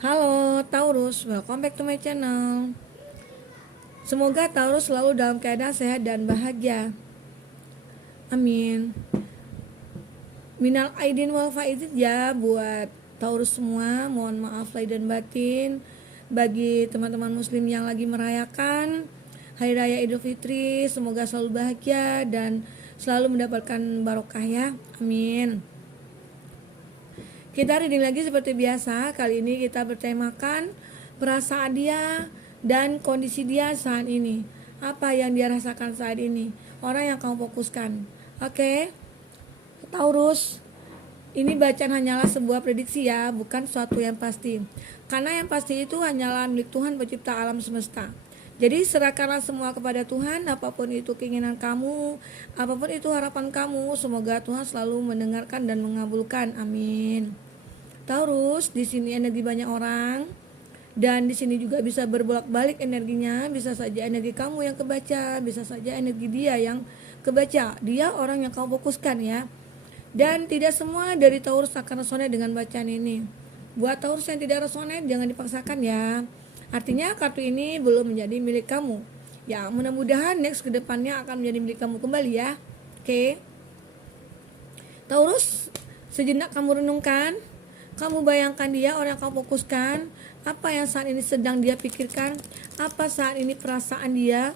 Halo Taurus, welcome back to my channel. Semoga Taurus selalu dalam keadaan sehat dan bahagia. Amin. Minal aidin wal faizin ya buat Taurus semua. Mohon maaf lahir dan batin bagi teman-teman muslim yang lagi merayakan Hari Raya Idul Fitri. Semoga selalu bahagia dan selalu mendapatkan barokah ya. Amin. Kita reading lagi seperti biasa. Kali ini kita bertemakan perasaan dia dan kondisi dia saat ini. Apa yang dia rasakan saat ini? Orang yang kamu fokuskan. Oke. Taurus, ini bacaan hanyalah sebuah prediksi ya, bukan suatu yang pasti. Karena yang pasti itu hanyalah milik Tuhan pencipta alam semesta. Jadi serahkanlah semua kepada Tuhan, apapun itu keinginan kamu, apapun itu harapan kamu, semoga Tuhan selalu mendengarkan dan mengabulkan. Amin. Taurus, di sini energi banyak orang dan di sini juga bisa berbolak-balik energinya, bisa saja energi kamu yang kebaca, bisa saja energi dia yang kebaca. Dia orang yang kamu fokuskan ya. Dan tidak semua dari Taurus akan resonate dengan bacaan ini. Buat Taurus yang tidak resonate jangan dipaksakan ya. Artinya kartu ini belum menjadi milik kamu. Ya, mudah-mudahan next kedepannya akan menjadi milik kamu kembali ya. Oke. Taurus, sejenak kamu renungkan. Kamu bayangkan dia, orang yang kamu fokuskan. Apa yang saat ini sedang dia pikirkan? Apa saat ini perasaan dia?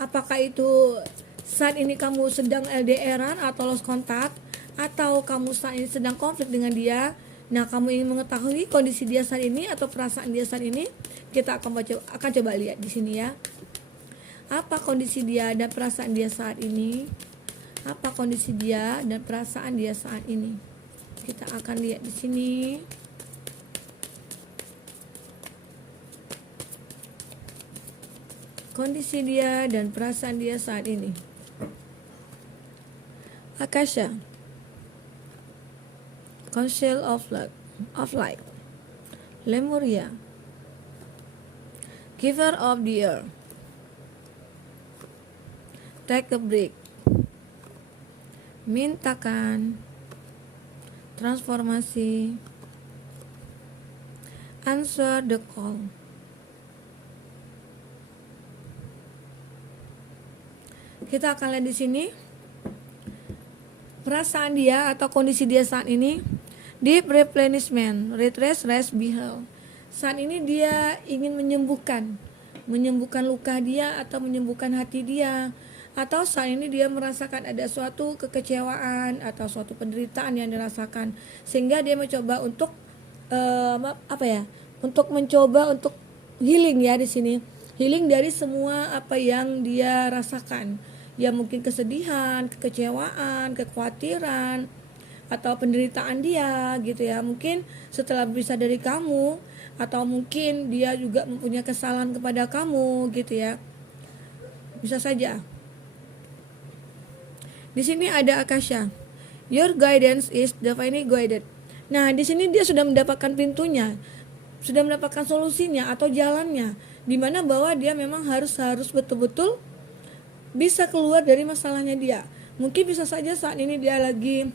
Apakah itu saat ini kamu sedang LDRan atau lost kontak? Atau kamu saat ini sedang konflik dengan dia? Nah, kamu ingin mengetahui kondisi dia saat ini atau perasaan dia saat ini? Kita akan coba lihat di sini ya. Apa kondisi dia dan perasaan dia saat ini? Apa kondisi dia dan perasaan dia saat ini? Kita akan lihat di sini. Kondisi dia dan perasaan dia saat ini. Akasha, Council of Light, Lemuria, Giver of the Earth, Take a break, mintakan, transformasi, answer the call. Kita akan lihat di sini perasaan dia atau kondisi dia saat ini. Deep replenishment, redress, rest, beheld. Saat ini dia ingin menyembuhkan luka dia atau menyembuhkan hati dia, atau saat ini dia merasakan ada suatu kekecewaan atau suatu penderitaan yang dirasakan, sehingga dia mencoba untuk untuk healing ya di sini, healing dari semua apa yang dia rasakan, ya mungkin kesedihan, kekecewaan, kekhawatiran atau penderitaan dia gitu ya. Mungkin setelah berpisah dari kamu, atau mungkin dia juga mempunyai kesalahan kepada kamu gitu ya. Bisa saja. Di sini ada Akasha. Your guidance is divinely guided. Nah, di sini dia sudah mendapatkan pintunya, sudah mendapatkan solusinya atau jalannya, di mana bahwa dia memang harus betul-betul bisa keluar dari masalahnya dia. Mungkin bisa saja saat ini dia lagi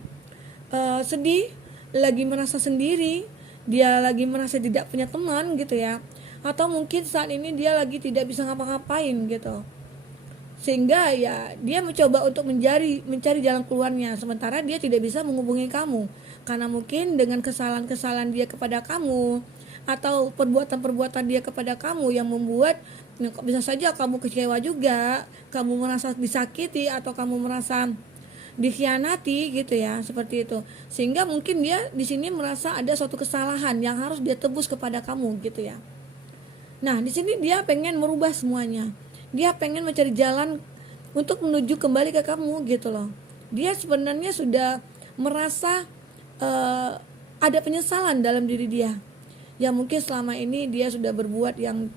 sedih, lagi merasa sendiri, dia lagi merasa tidak punya teman gitu ya, atau mungkin saat ini dia lagi tidak bisa ngapa-ngapain gitu, sehingga ya dia mencoba untuk mencari jalan keluarnya, sementara dia tidak bisa menghubungi kamu karena mungkin dengan kesalahan-kesalahan dia kepada kamu atau perbuatan-perbuatan dia kepada kamu yang membuat bisa saja kamu kecewa juga, kamu merasa disakiti atau kamu merasa dikhianati gitu ya, seperti itu. Sehingga mungkin dia di sini merasa ada suatu kesalahan yang harus dia tebus kepada kamu gitu ya. Nah, di sini dia pengen merubah semuanya. Dia pengen mencari jalan untuk menuju kembali ke kamu gitu loh. Dia sebenarnya sudah merasa ada penyesalan dalam diri dia. Ya mungkin selama ini dia sudah berbuat yang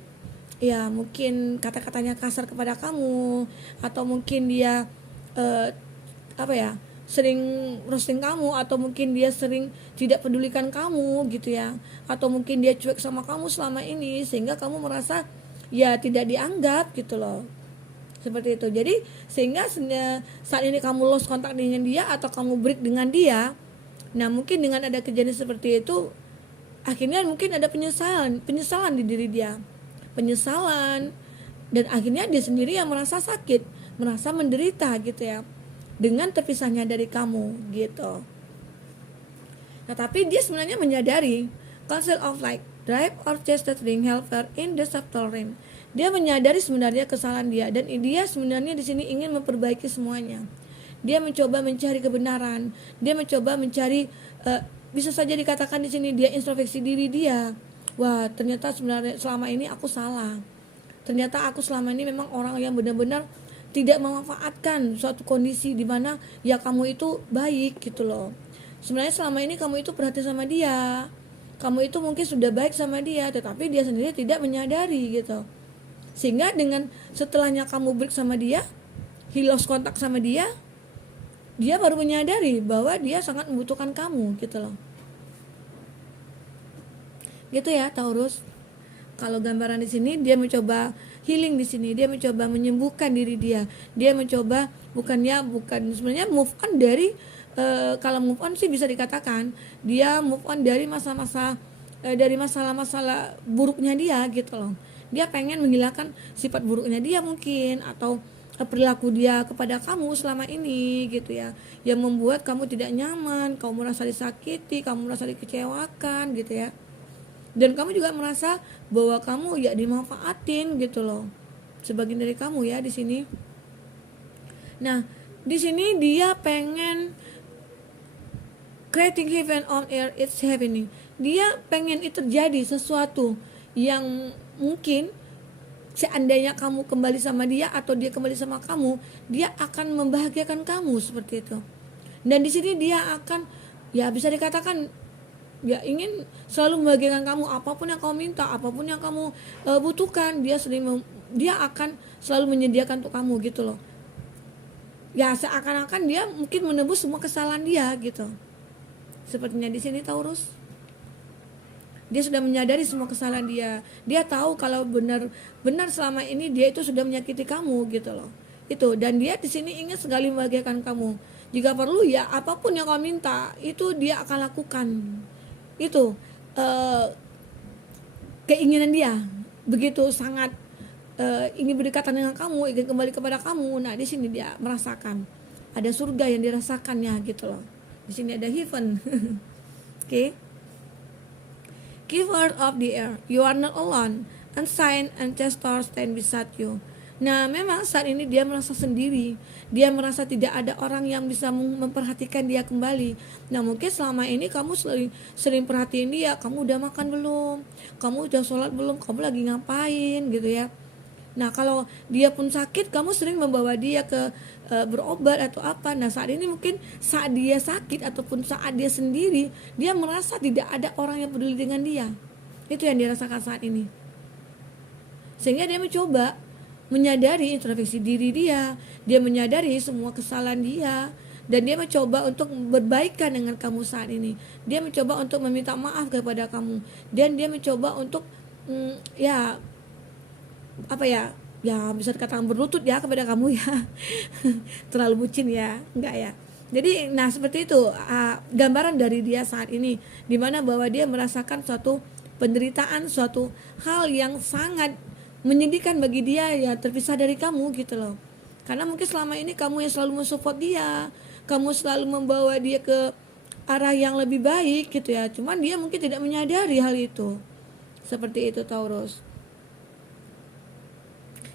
ya mungkin kata-katanya kasar kepada kamu, atau mungkin dia sering roasting kamu, atau mungkin dia sering tidak pedulikan kamu gitu ya, atau mungkin dia cuek sama kamu selama ini sehingga kamu merasa ya tidak dianggap gitu loh, seperti itu. Jadi sehingga saat ini kamu lost kontak dengan dia atau kamu break dengan dia, nah mungkin dengan ada kejadian seperti itu akhirnya mungkin ada penyesalan di diri dia, penyesalan, dan akhirnya dia sendiri yang merasa sakit, merasa menderita gitu ya, dengan terpisahnya dari kamu gitu. Nah tapi dia sebenarnya menyadari concept of like drive or chase that ring help her in the subtle realm. Dia menyadari sebenarnya kesalahan dia, dan dia sebenarnya di sini ingin memperbaiki semuanya. Dia mencoba mencari kebenaran, dia mencoba mencari bisa saja dikatakan di sini dia introspeksi diri dia. Wah, ternyata sebenarnya selama ini aku salah. Ternyata aku selama ini memang orang yang benar-benar tidak memanfaatkan suatu kondisi di mana ya kamu itu baik gitu loh. Sebenarnya selama ini kamu itu perhatian sama dia, kamu itu mungkin sudah baik sama dia, tetapi dia sendiri tidak menyadari gitu. Sehingga dengan setelahnya kamu break sama dia, he lost kontak sama dia baru menyadari bahwa dia sangat membutuhkan kamu gitu loh. Gitu ya Taurus. Kalau gambaran di sini dia mencoba healing di sini, dia mencoba menyembuhkan diri dia. Dia mencoba bukan sebenarnya move on dari kalau move on sih bisa dikatakan dia move on dari masa-masa dari masalah-masalah buruknya dia gitu loh. Dia pengen menghilangkan sifat buruknya dia mungkin, atau perilaku dia kepada kamu selama ini gitu ya, yang membuat kamu tidak nyaman, kamu merasa disakiti, kamu merasa dikecewakan gitu ya. Dan kamu juga merasa bahwa kamu ya dimanfaatin gitu loh, sebagian dari kamu ya di sini. Nah, di sini dia pengen creating heaven on earth, it's happening. Dia pengen itu terjadi sesuatu yang mungkin seandainya kamu kembali sama dia atau dia kembali sama kamu, dia akan membahagiakan kamu seperti itu. Dan di sini dia akan ya bisa dikatakan ya ingin selalu membahagiakan kamu, apapun yang kamu minta, apapun yang kamu butuhkan, dia akan selalu menyediakan untuk kamu gitu loh. Ya seakan-akan dia mungkin menebus semua kesalahan dia gitu. Sepertinya di sini Taurus. Dia sudah menyadari semua kesalahan dia. Dia tahu kalau benar selama ini dia itu sudah menyakiti kamu gitu loh. Itu, dan dia di sini ingin sekali membahagiakan kamu. Jika perlu ya apapun yang kamu minta itu dia akan lakukan. Itu keinginan dia. Begitu sangat ingin berdekatan dengan kamu, ingin kembali kepada kamu. Nah, di sini dia merasakan ada surga yang dirasakannya gitu loh. Di sini ada heaven. Oke. Keyword of the air, you are not alone, and sign and gesture stand beside you. Nah, memang saat ini dia merasa sendiri, dia merasa tidak ada orang yang bisa memperhatikan dia kembali. Nah, mungkin selama ini kamu sering perhatiin dia, kamu udah makan belum, kamu udah sholat belum, kamu lagi ngapain gitu ya. Nah, kalau dia pun sakit, kamu sering membawa dia ke berobat atau apa. Nah, saat ini mungkin saat dia sakit ataupun saat dia sendiri, dia merasa tidak ada orang yang peduli dengan dia. Itu yang dirasakan saat ini. Sehingga dia mencoba menyadari introspeksi diri dia menyadari semua kesalahan dia, dan dia mencoba untuk berbaikan dengan kamu saat ini. Dia mencoba untuk meminta maaf kepada kamu, dan dia mencoba untuk ya bisa dikatakan berlutut ya kepada kamu ya. Terlalu bucin ya, enggak ya. Jadi nah seperti itu gambaran dari dia saat ini, dimana bahwa dia merasakan suatu penderitaan, suatu hal yang sangat menyedihkan bagi dia ya, terpisah dari kamu gitu loh. Karena mungkin selama ini kamu yang selalu mensupport dia, kamu selalu membawa dia ke arah yang lebih baik gitu ya. Cuman dia mungkin tidak menyadari hal itu. Seperti itu Taurus.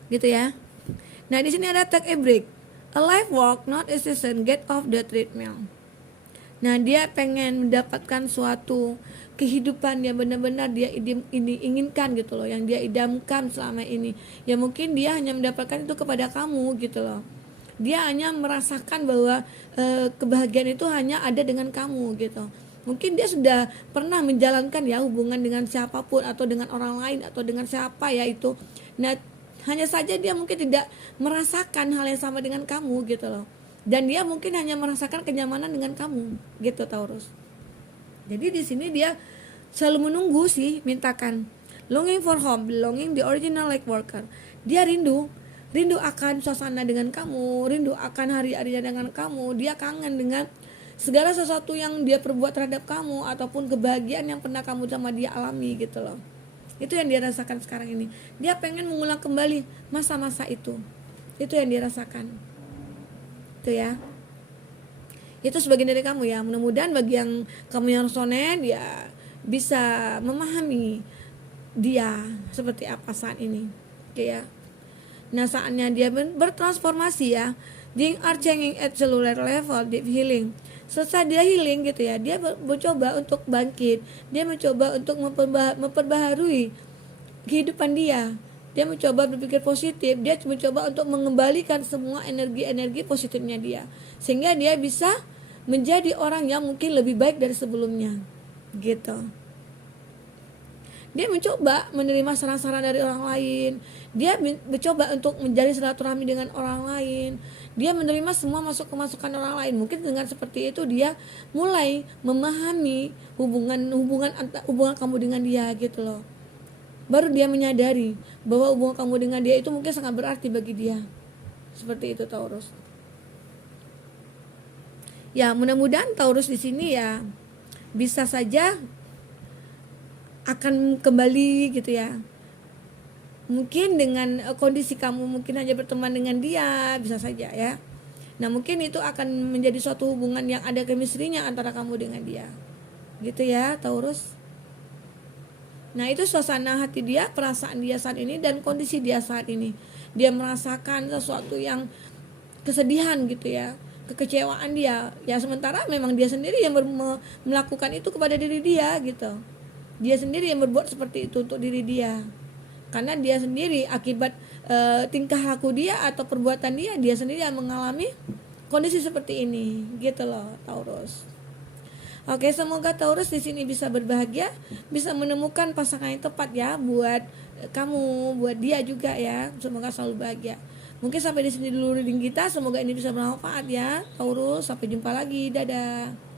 Gitu ya. Nah, di sini ada take a break. A life walk, not a season, get off the treadmill. Nah, dia pengen mendapatkan suatu kehidupan yang benar-benar dia inginkan gitu loh, yang dia idamkan selama ini. Ya mungkin dia hanya mendapatkan itu kepada kamu gitu loh. Dia hanya merasakan bahwa kebahagiaan itu hanya ada dengan kamu gitu. Mungkin dia sudah pernah menjalankan ya hubungan dengan siapapun atau dengan orang lain atau dengan siapa ya itu. Nah, hanya saja dia mungkin tidak merasakan hal yang sama dengan kamu gitu loh. Dan dia mungkin hanya merasakan kenyamanan dengan kamu gitu Taurus. Jadi di sini dia selalu menunggu sih, mintakan longing for home, belonging the original light worker. Dia rindu akan suasana dengan kamu, rindu akan hari-harinya dengan kamu. Dia kangen dengan segala sesuatu yang dia perbuat terhadap kamu ataupun kebahagiaan yang pernah kamu sama dia alami gitu loh. Itu yang dia rasakan sekarang ini. Dia pengen mengulang kembali masa-masa itu. Itu yang dia rasakan. Itu ya. Itu sebagian dari kamu ya. Mudah-mudahan bagi yang kamu yang resonate ya bisa memahami dia seperti apa saat ini. Oke ya. Nah, saatnya dia bertransformasi ya. They are changing at cellular level, deep healing. Setelah dia healing gitu ya, dia mencoba untuk bangkit. Dia mencoba untuk memperbaharui kehidupan dia. Dia mencoba berpikir positif. Dia mencoba untuk mengembalikan semua energi-energi positifnya dia, sehingga dia bisa menjadi orang yang mungkin lebih baik dari sebelumnya gitu. Dia mencoba menerima saran-saran dari orang lain. Dia mencoba untuk menjalin silaturahmi dengan orang lain. Dia menerima semua masukan orang lain. Mungkin dengan seperti itu dia mulai memahami hubungan kamu dengan dia gitu loh. Baru dia menyadari bahwa hubungan kamu dengan dia itu mungkin sangat berarti bagi dia. Seperti itu Taurus. Ya, mudah-mudahan Taurus di sini ya bisa saja akan kembali gitu ya. Mungkin dengan kondisi kamu mungkin hanya berteman dengan dia, bisa saja ya. Nah, mungkin itu akan menjadi suatu hubungan yang ada chemistry-nya antara kamu dengan dia. Gitu ya, Taurus. Nah, itu suasana hati dia, perasaan dia saat ini dan kondisi dia saat ini. Dia merasakan sesuatu yang kesedihan gitu ya, kekecewaan dia. Ya sementara memang dia sendiri yang melakukan itu kepada diri dia gitu. Dia sendiri yang berbuat seperti itu untuk diri dia. Karena dia sendiri akibat tingkah laku dia atau perbuatan dia sendiri yang mengalami kondisi seperti ini, gitu loh Taurus. Oke, semoga Taurus di sini bisa berbahagia, bisa menemukan pasangan yang tepat ya buat kamu, buat dia juga ya. Semoga selalu bahagia. Mungkin sampai di sini dulu reading kita, semoga ini bisa bermanfaat ya Taurus. Sampai jumpa lagi, dadah.